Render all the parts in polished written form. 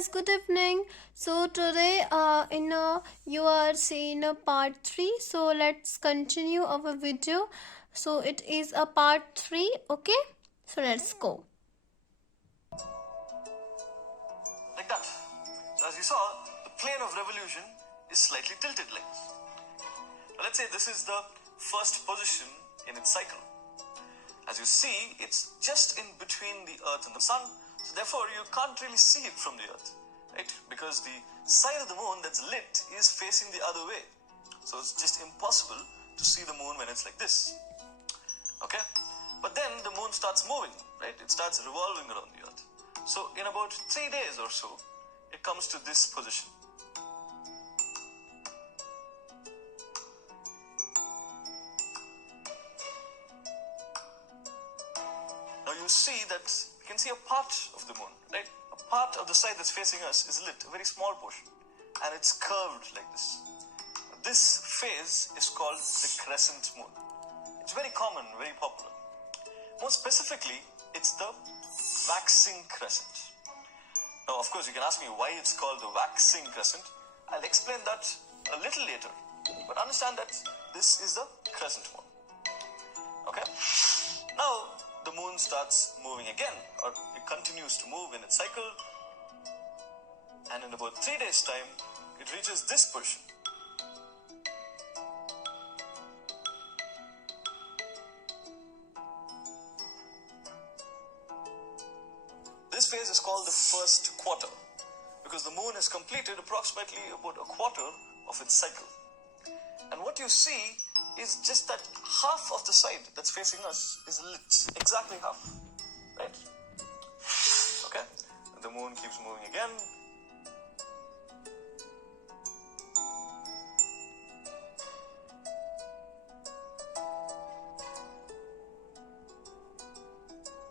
guys, good evening. So today you are seeing a part 3. So let's continue our video. So it is a part 3. Okay, so let's go. Like that. So as you saw, the plane of revolution is slightly tilted like this. Now let's say this is the first position in its cycle. As you see, it's just in between the Earth and the Sun, so therefore you can't really see it from the Earth, right? Because the side of the moon that's lit is facing the other way. So it's just impossible to see the moon when it's like this. Okay? But then the moon starts moving, right? It starts revolving around the Earth. So in about 3 days or so, it comes to this position. Now you see that you can see a part of the moon, right? A part of the side that's facing us is lit, a very small portion, and it's curved like this. This phase is called the crescent moon. It's very common, very popular. More specifically, it's the waxing crescent. Now, of course, you can ask me why it's called the waxing crescent. I'll explain that a little later. But understand that this is the crescent moon. Okay? Now, the moon starts moving again, or it continues to move in its cycle, and in about 3 days' time, it reaches this position. This phase is called the first quarter, because the moon has completed approximately about a quarter of its cycle. And what you see is just that half of the side that's facing us is lit, exactly half, right? Okay, and the moon keeps moving again.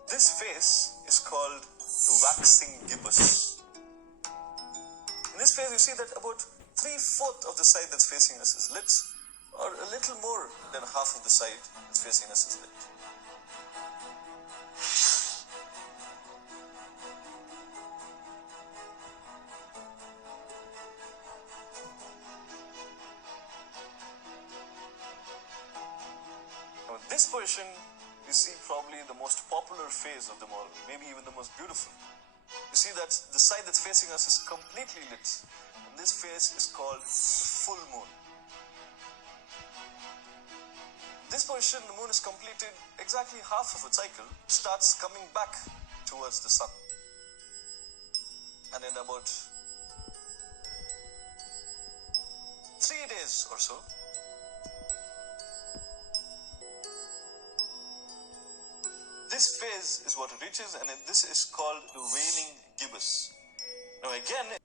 This phase is called the waxing gibbous. In this phase, you see that about 3/4 of the side that's facing us is lit, or a little more than half of the side that's facing us is lit. Now, in this position, you see probably the most popular phase of them all, maybe even the most beautiful. You see that the side that's facing us is completely lit, and this phase is called the full moon. This position, the moon has completed exactly half of its cycle, starts coming back towards the sun. And in about 3 days or so, this phase is what it reaches, and this is called the waning gibbous. Now again,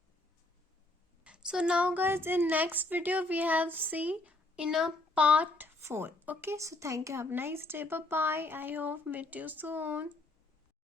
So now guys, in next video we have see in a part 4. Okay, so thank you. Have a nice day. Bye bye. I hope meet you soon.